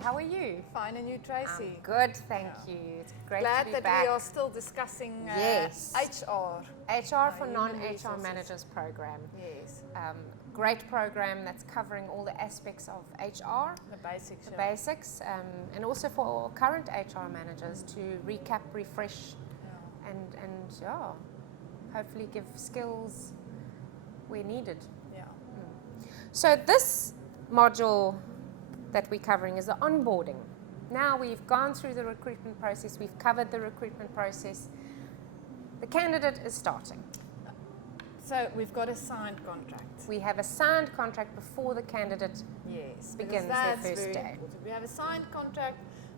How are you? Fine, and you, Tracy? Good, thank you. It's great Glad to be that back. we are still discussing Yes. HR. HR for human non-HR resources. managers program. Yes, Great program that's covering all the aspects of HR, the basics. the basics, and also for current HR managers to recap, refresh, and hopefully give skills where needed. Yeah. So this module that we're covering is the onboarding. Now we've gone through the recruitment process, we've covered the recruitment process. The candidate is starting. So we've got a signed contract. We have a signed contract before the candidate Yes, begins because their that's first very day. important. We have a signed contract.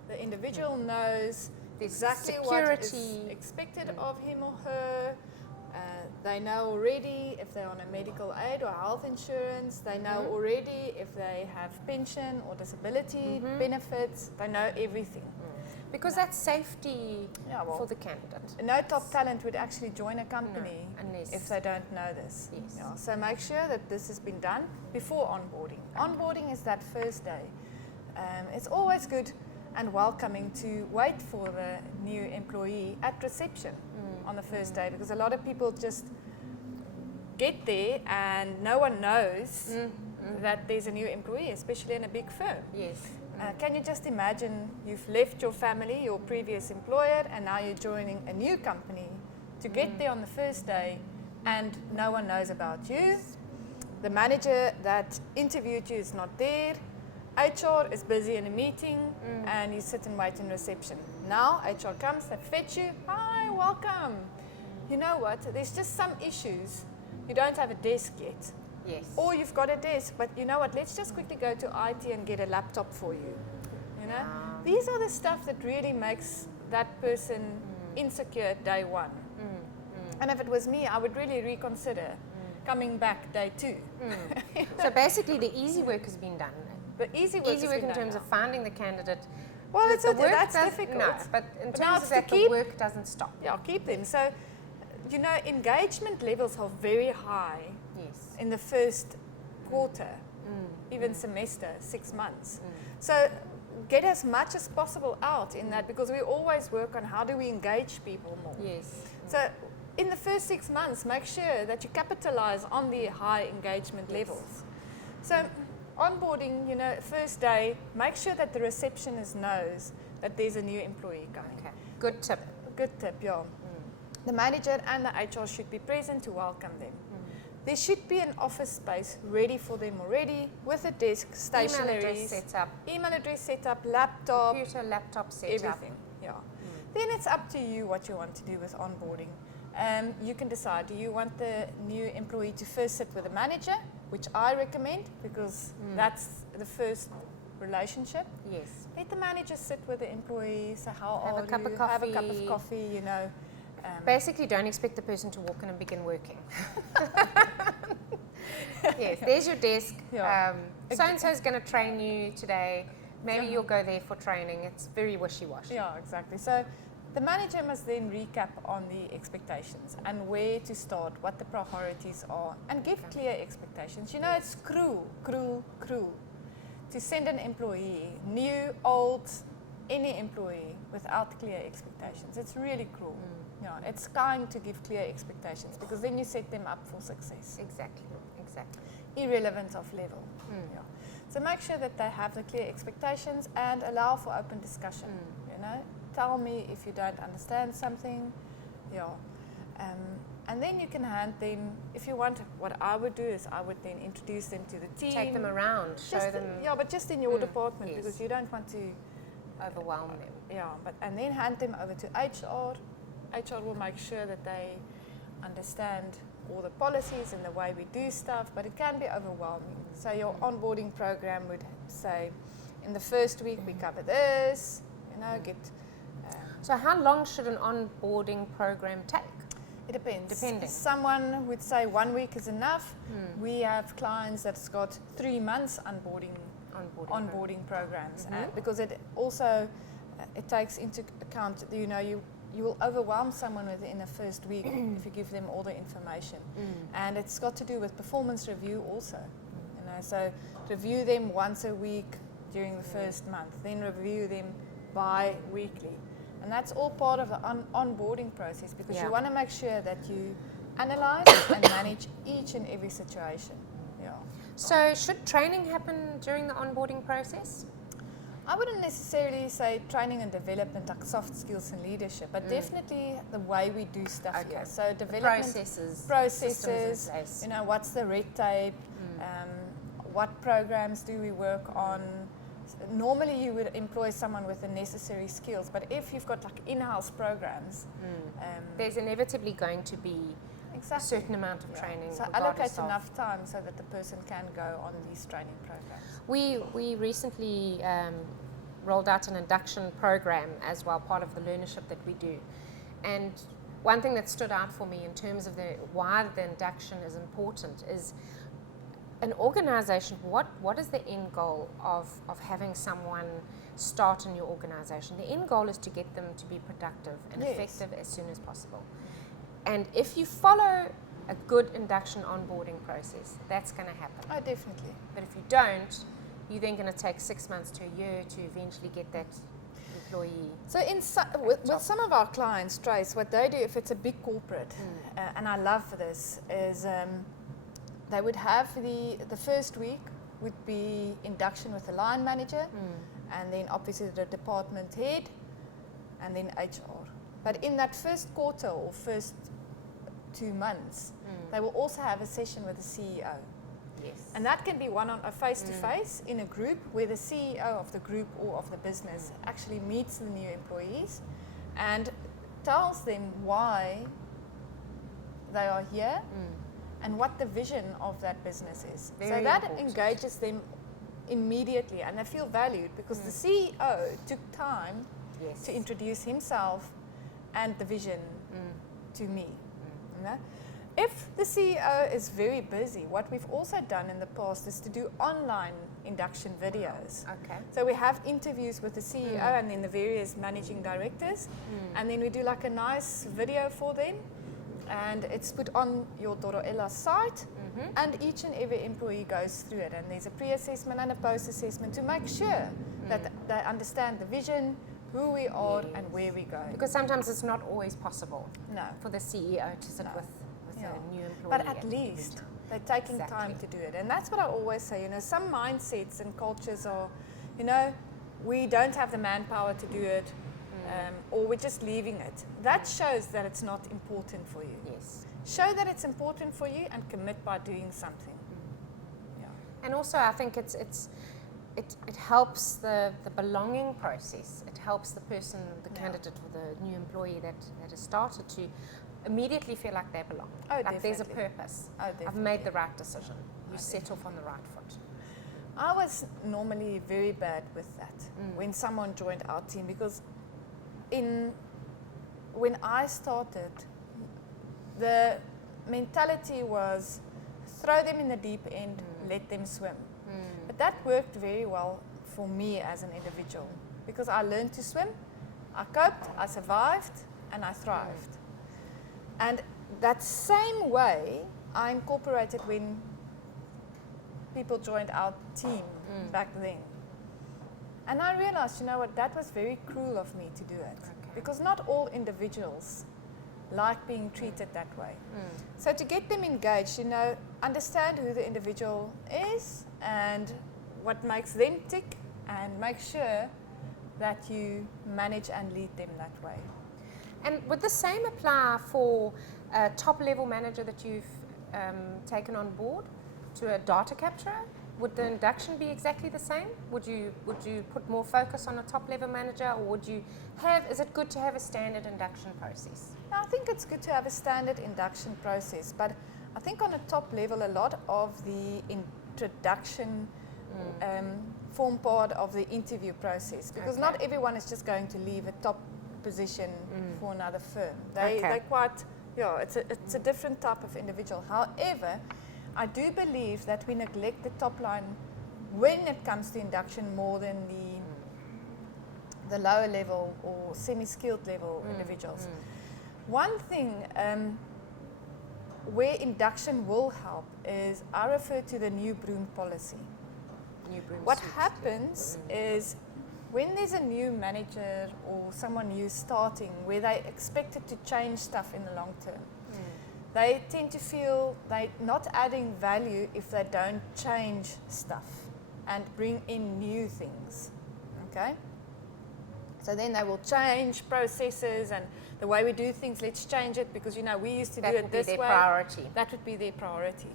The individual knows There's exactly what is security. expected of him or her. They know already if they're on a medical aid or health insurance. They know already if they have pension or disability benefits. They know everything. Because that's safety well, for the candidate. No top talent would actually join a company unless if they don't know this. Yes. Yeah, so make sure that this has been done before onboarding. Onboarding is that first day. It's always good and welcoming to wait for the new employee at reception on the first day, because a lot of people just get there and no one knows that there's a new employee, especially in a big firm. Yes. Can you just imagine you've left your family, your previous employer, and now you're joining a new company to get there on the first day and no one knows about you. The manager that interviewed you is not there. HR is busy in a meeting and you sit and wait in reception. Now HR comes, they fetch you. Hi, welcome. You know what? There's just some issues. You don't have a desk yet. Yes. Or you've got a desk, but you know what, let's just quickly go to IT and get a laptop for you. You know? These are the stuff that really makes that person insecure day one. And if it was me, I would really reconsider coming back day two. So basically the easy work has been done. The easy work, Easy work in terms of finding the candidate. Well, The work that's does- difficult. No, but in But now terms it's of to that, the keep- work doesn't stop. Yeah, keep them. So, you know, engagement levels are very high Yes. in the first quarter, even semester, 6 months. So get as much as possible out in that, because we always work on how do we engage people more. Yes. So in the first 6 months, make sure that you capitalize on the high engagement levels. So onboarding, you know, first day, make sure that the receptionist knows that there's a new employee coming. Okay. Good tip. Good tip, yeah. The manager and the HR should be present to welcome them. There should be an office space ready for them already, with a desk, stationaries, Email address set up, email address set up, laptop, computer, laptop set up. everything. Yeah. Then it's up to you what you want to do with onboarding. You can decide, do you want the new employee to first sit with the manager, which I recommend because that's the first relationship. Yes. Let the manager sit with the employee, say how Have a are cup you, of have a cup of coffee. coffee, you know. Basically, don't expect the person to walk in and begin working. Yes, there's your desk. Yeah. So-and-so is going to train you today. Maybe you'll go there for training. It's very wishy-washy. Yeah, exactly. So the manager must then recap on the expectations and where to start, what the priorities are, and give clear expectations. You know, it's cruel to send an employee, new, old, any employee, without clear expectations. It's really cruel. Yeah, it's kind to give clear expectations, because then you set them up for success. Exactly. Irrelevant of level. Yeah. So make sure that they have the clear expectations and allow for open discussion. You know, tell me if you don't understand something. Yeah. And then you can hand them, if you want, what I would do is I would then introduce them to the team. Take them around, show them. Yeah, but just in your department, yes. because you don't want to Overwhelm them. Yeah, and then hand them over to HR. HR will make sure that they understand all the policies and the way we do stuff, but it can be overwhelming. So your onboarding program would say, in the first week we cover this, you know, So how long should an onboarding program take? It depends. Depending. Someone would say 1 week is enough. We have clients that's got 3 months onboarding programs, because it also it takes into account, you will overwhelm someone within the first week if you give them all the information, and it's got to do with performance review also. So review them once a week during the first month, then review them bi-weekly. And that's all part of the onboarding process, because you want to make sure that you analyze and manage each and every situation. Yeah. So should training happen during the onboarding process? I wouldn't necessarily say training and development like soft skills and leadership, but definitely the way we do stuff here. So development processes, what's the red tape, what programs do we work on. Normally you would employ someone with the necessary skills, but if you've got like in-house programs, there's inevitably going to be a certain amount of training. So allocate enough time so that the person can go on these training programs. We recently rolled out an induction program as well, part of the learnership that we do. And one thing that stood out for me in terms of why the induction is important is an organization, what is the end goal of having someone start in your organization? The end goal is to get them to be productive and effective as soon as possible. And if you follow a good induction onboarding process, that's going to happen. Oh, definitely. But if you don't, you're then going to take 6 months to a year to eventually get that employee. So with some of our clients, Trace, what they do, if it's a big corporate, and I love this, is they would have the first week would be induction with the line manager, and then obviously the department head, and then HR. But in that first quarter or first 2 months, they will also have a session with the CEO. Yes. And that can be a face-to-face in a group where the CEO of the group or of the business actually meets the new employees and tells them why they are here and what the vision of that business is. Very so that important. engages them immediately, and they feel valued because the CEO took time to introduce himself and the vision to me. You know? If the CEO is very busy, what we've also done in the past is to do online induction videos. Okay. So we have interviews with the CEO and then the various managing directors, and then we do like a nice video for them, and it's put on your Doroela site, and each and every employee goes through it, and there's a pre-assessment and a post-assessment to make sure that they understand the vision, who we are and where we go. Because sometimes it's not always possible for the CEO to sit with a new employee. But at least they're taking time to do it. And that's what I always say, some mindsets and cultures are, we don't have the manpower to do it, or we're just leaving it. That shows that it's not important for you. Yes. Show that it's important for you and commit by doing something. Yeah. And also I think it helps the belonging process. It helps the person, the candidate or the new employee that has started to immediately feel like they belong. Oh, like there's a definitely. purpose. Definitely. I've made the right decision. You set off on the right foot. I was normally very bad with that when someone joined our team, because when I started, the mentality was throw them in the deep end, let them swim. But that worked very well for me as an individual, because I learned to swim, I coped, I survived, and I thrived. And that same way I incorporated when people joined our team back then. And I realized, that was very cruel of me to do it. Because not all individuals like being treated that way. So to get them engaged, understand who the individual is and what makes them tick, and make sure that you manage and lead them that way. And would the same apply for a top level manager that you've taken on board to a data capturer? Would the induction be exactly the same? Would you put more focus on a top level manager, or is it good to have a standard induction process? I think it's good to have a standard induction process, but I think on a top level, a lot of the introduction form part of the interview process, because not everyone is just going to leave a top position for another firm. They're quite Yeah, it's a different type of individual. However, I do believe that we neglect the top line when it comes to induction more than the lower level or semi-skilled level individuals. One thing where induction will help is I refer to the new broom policy. New broom What suits, happens is when there's a new manager or someone new starting where they expected to change stuff in the long term, they tend to feel they're not adding value if they don't change stuff and bring in new things. Okay? So then they will change processes and the way we do things, let's change it because, you know, we used to do it this way. That would be their priority. That would be their priority.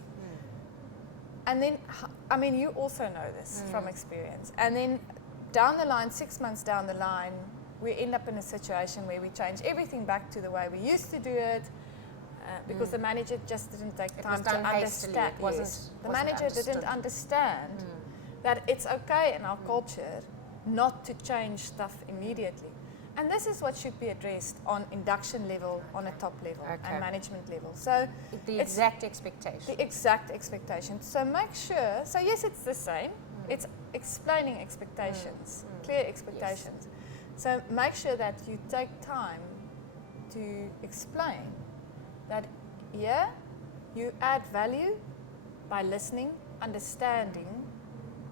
And then, I mean, you also know this from experience. And then down the line, 6 months down the line, we end up in a situation where we change everything back to the way we used to do it because the manager just didn't take time to understand. The manager didn't understand that it's okay in our culture not to change stuff immediately. And this is what should be addressed on induction level, on a top level, and management level. So the exact expectation. The exact expectation. So make sure, so yes, it's the same. It's explaining expectations, clear expectations. Yes. So make sure that you take time to explain that, you add value by listening, understanding,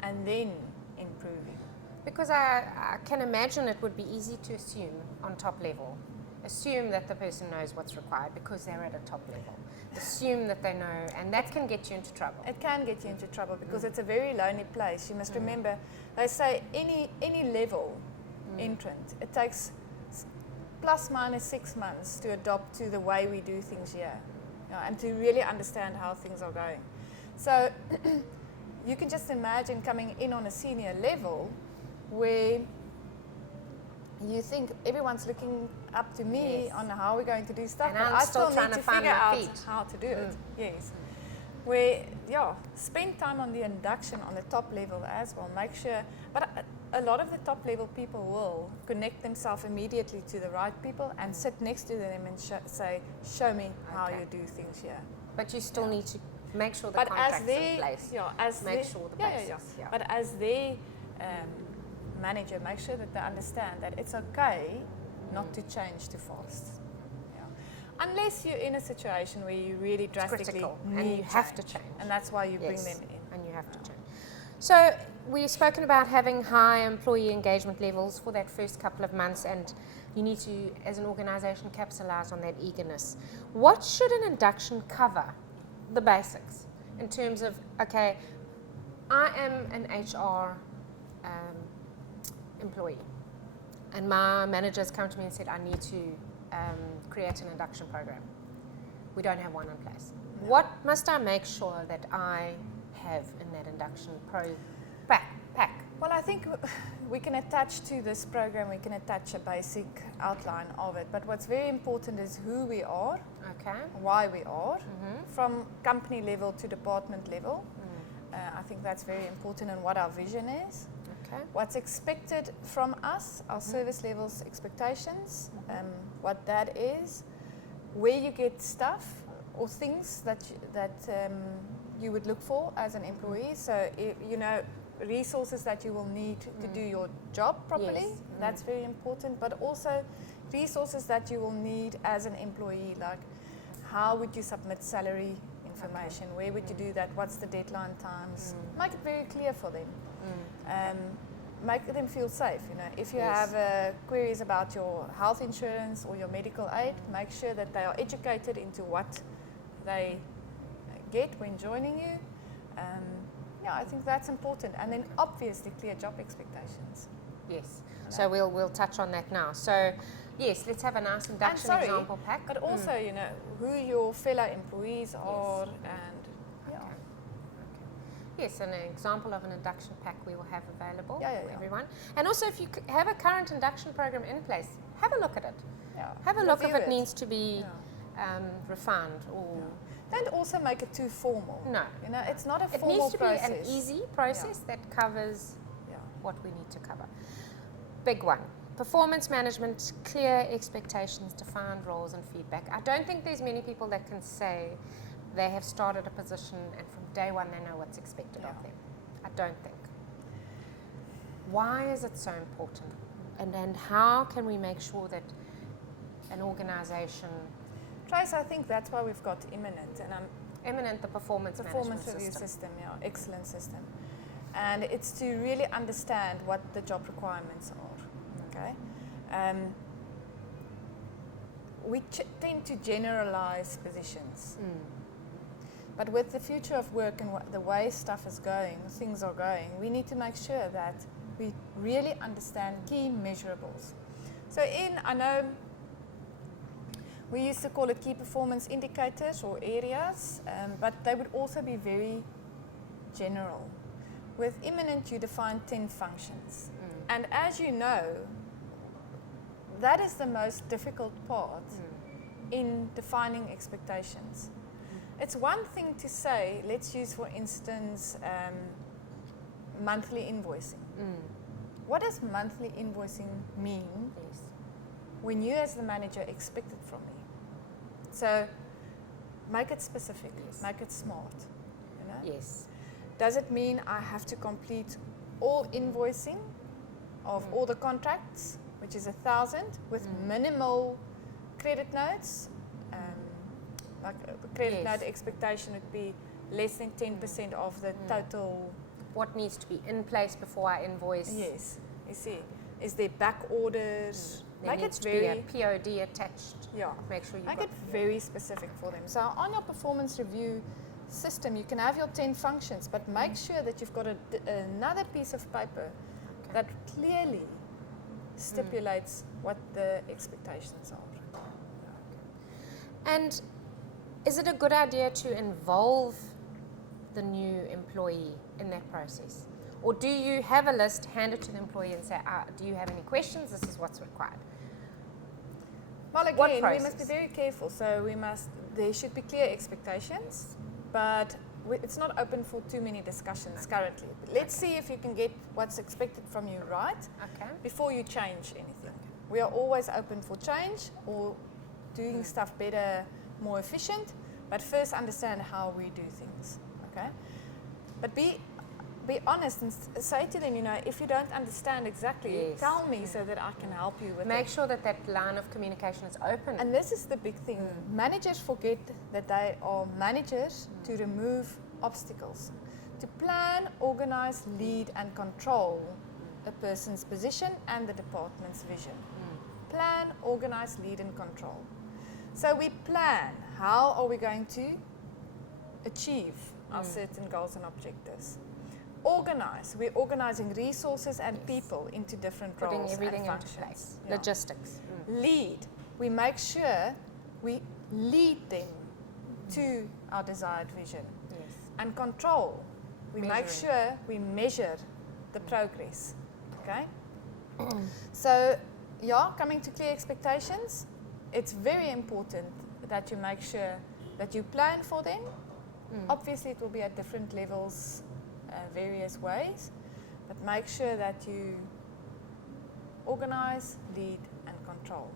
and then improving. Because I can imagine it would be easy to assume on top level. Assume that the person knows what's required because they're at a top level. Assume that they know, and that can get you into trouble. It can get you into trouble because it's a very lonely place. You must remember, they say any level entrant, it takes plus minus 6 months to adopt to the way we do things here, and to really understand how things are going. So you can just imagine coming in on a senior level where you think everyone's looking up to me on how we're going to do stuff, and but I still still need to figure out how to do it. Yes. Where, spend time on the induction on the top level as well. Make sure, but a lot of the top level people will connect themselves immediately to the right people and sit next to them and say, show me how you do things here. But you still need to make sure the contract's in place. Make sure the basics. But as their manager, make sure that they understand that it's okay not to change too fast. Unless you're in a situation where you really drastically need and you have to change. And that's why you bring them in. And you have to change. So we've spoken about having high employee engagement levels for that first couple of months, and you need to, as an organization, capitalize on that eagerness. What should an induction cover? The basics in terms of, okay, I am an HR employee, and my manager has come to me and said I need to create an induction program. We don't have one in place. No. What must I make sure that I have in that induction pack? Well, I think we can attach to this program, we can attach a basic outline of it, but what's very important is who we are, why we are, from company level to department level. I think that's very important, and what our vision is. What's expected from us, our service levels expectations, what that is, where you get stuff or things that you would look for as an employee. So, resources that you will need to do your job properly, that's very important, but also resources that you will need as an employee, like how would you submit salary information, where would you do that, what's the deadline times, make it very clear for them. Make them feel safe. If you have queries about your health insurance or your medical aid, make sure that they are educated into what they get when joining you. I think that's important. And then obviously clear job expectations. Yes. So we'll touch on that now. So yes, let's have a nice induction example pack. But also, who your fellow employees are and Yes, an example of an induction pack we will have available for everyone. And also, if you have a current induction program in place, have a look at it. Have a look if it needs to be refined or. Don't also make it too formal. No. It's not a formal process. It needs to be an easy process that covers what we need to cover. Big one. performance management, clear expectations, defined roles and feedback. I don't think there's many people that can say they have started a position and from day one they know what's expected of them. I don't think. Why is it so important? And how can we make sure that an organization... Trace, I think that's why we've got Imminent, and Imminent, the performance management review system. system, excellent system. And it's to really understand what the job requirements are, okay? We tend to generalize positions. But with the future of work and the way stuff is going, things are going, we need to make sure that we really understand key measurables. So I know we used to call it key performance indicators or areas, but they would also be very general. With Imminent, you define 10 functions. And as you know, that is the most difficult part in defining expectations. It's one thing to say, let's use for instance, monthly invoicing. What does monthly invoicing mean when you as the manager expect it from me? So make it specific, make it smart. You know? Yes. Does it mean I have to complete all invoicing of all the contracts, which is 1,000, with minimal credit notes? Like the credit note expectation would be less than 10% of the total. What needs to be in place before I invoice? Yes, you see. Is there back orders? There Make needs it to very be a POD attached. Yeah. Make sure you Make it very specific for them. So on your performance review system, you can have your 10 functions, but make sure that you've got another piece of paper that clearly stipulates what the expectations are. And is it a good idea to involve the new employee in that process? Or do you have a list, hand it to the employee and say, do you have any questions? This is what's required. Well, again, we must be very careful. So there should be clear expectations, but it's not open for too many discussions currently. But let's see if you can get what's expected from you right before you change anything. We are always open for change or doing stuff better, more efficient, but first understand how we do things, okay? But be honest and say to them, if you don't understand exactly, tell me so that I can help you with it. Make sure that line of communication is open. And this is the big thing. Managers forget that they are managers to remove obstacles, to plan, organize, lead and control a person's position and the department's vision. Plan, organize, lead and control. So we plan, how are we going to achieve our certain goals and objectives. Organize, we're organizing resources and people into different roles and functions. Into place. Logistics. Lead, we make sure we lead them to our desired vision. And control, we make sure we measure the progress. Okay? So, coming to clear expectations, it's very important that you make sure that you plan for them. Obviously, it will be at different levels, various ways, but make sure that you organize, lead, and control,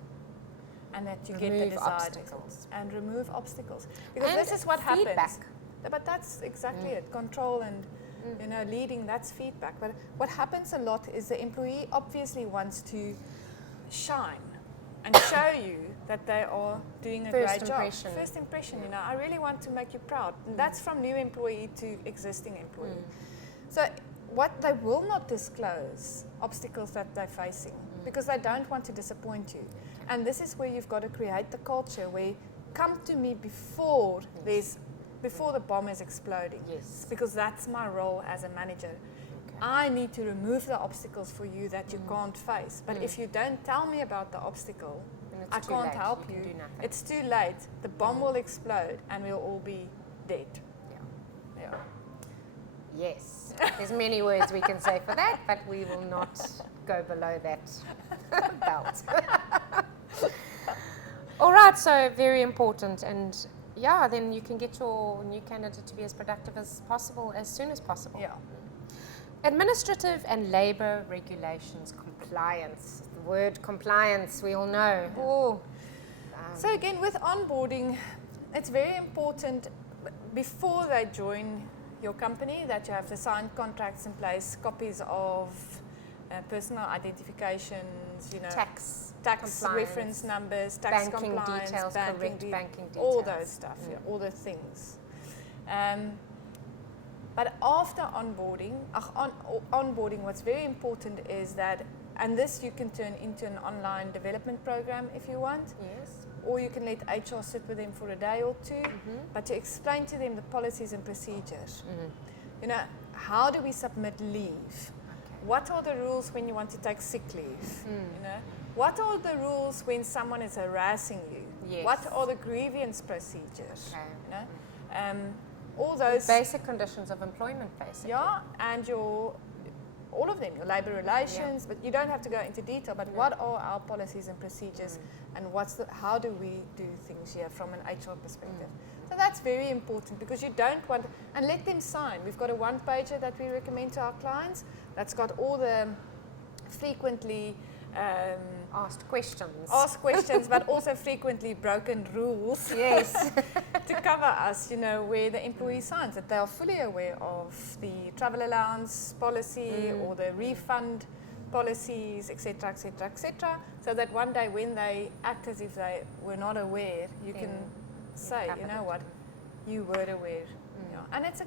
and that you get the desired results. And remove obstacles. Because this is what happens. But that's exactly it. Control and leading, that's feedback. But what happens a lot is the employee obviously wants to shine and show you that they are doing a great job. First impression, I really want to make you proud. And that's from new employee to existing employee. So what they will not disclose, obstacles that they're facing, because they don't want to disappoint you. And this is where you've got to create the culture where come to me before before the bomb is exploding. Because that's my role as a manager. I need to remove the obstacles for you that you can't face. But if you don't tell me about the obstacle, I can't help you. It's too late. The bomb will explode and we'll all be dead. Yes. There's many words we can say for that, but we will not go below that belt. All right, so very important. And then you can get your new candidate to be as productive as possible, as soon as possible. Administrative and labor regulations compliance. The word compliance, we all know. Oh. So again, with onboarding, it's very important before they join your company that you have the signed contracts in place, copies of personal identifications, Tax compliance, reference numbers, tax banking compliance, details, correct banking details. all those stuff, all the things. But after onboarding, what's very important is that, and this you can turn into an online development program if you want. Yes. Or you can let HR sit with them for a day or two, but to explain to them the policies and procedures. You know, how do we submit leave? What are the rules when you want to take sick leave? You know, what are the rules when someone is harassing you? Yes. What are the grievance procedures? Okay. You know, all those basic conditions of employment, basically. Yeah, and all of them, your labor relations, but you don't have to go into detail, but what are our policies and procedures and how do we do things here from an HR perspective? So that's very important because you don't want, and let them sign. We've got a one-pager that we recommend to our clients that's got all the frequently asked questions, but also frequently broken rules. Yes. To cover us, you know, where the employee signs that they are fully aware of the travel allowance policy or the refund policies, etc., etc., etc., so that one day when they act as if they were not aware, you can say, you know what, you were aware. Yeah. And it's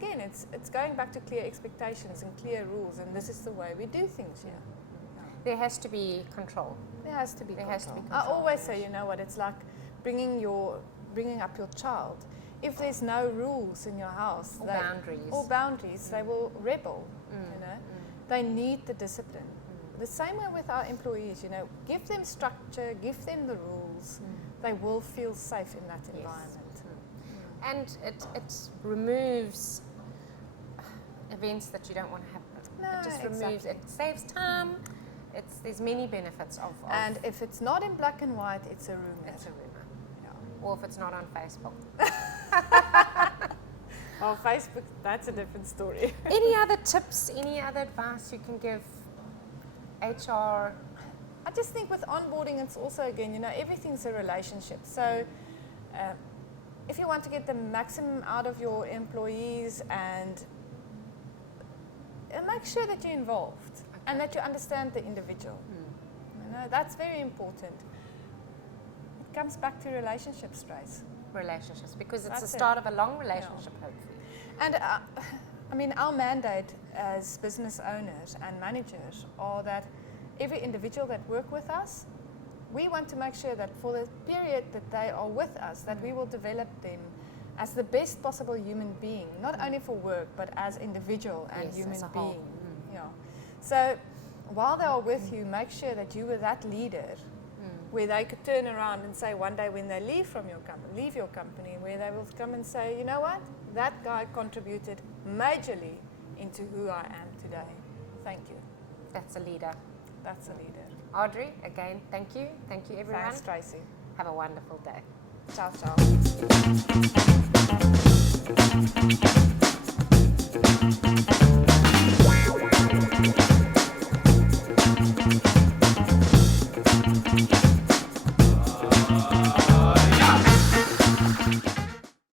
going back to clear expectations and clear rules, and this is the way we do things here. There has to be control. There has to be control. I control. always say, you know what, it's like bringing up your child. If there's no rules in your house or boundaries, they will rebel. You know, they need the discipline. The same way with our employees. You know, give them structure, give them the rules. They will feel safe in that environment. And it removes events that you don't want to happen. No, it just removes. It saves time. There's many benefits of. And if it's not in black and white, it's a rumor. It's a rumor. Yeah. Or if it's not on Facebook. Well, Facebook, that's a different story. Any other tips? Any other advice you can give HR? I just think with onboarding, it's also, again, you know, everything's a relationship. So if you want to get the maximum out of your employees and make sure that you're involved and that you understand the individual. You know, that's very important. It comes back to relationships, Trace. Relationships, because it's the start of a long relationship, hopefully. And I mean, our mandate as business owners and managers are that every individual that work with us, we want to make sure that for the period that they are with us, that we will develop them as the best possible human being, not only for work, but as individual and human being. Yeah. So while they are with you, make sure that you are that leader where they could turn around and say one day when they leave your company, where they will come and say, you know what, that guy contributed majorly into who I am today. Thank you. That's a leader. That's a leader. Audrey, again, thank you. Thank you, everyone. Thanks, Tracy. Have a wonderful day. Ciao, ciao.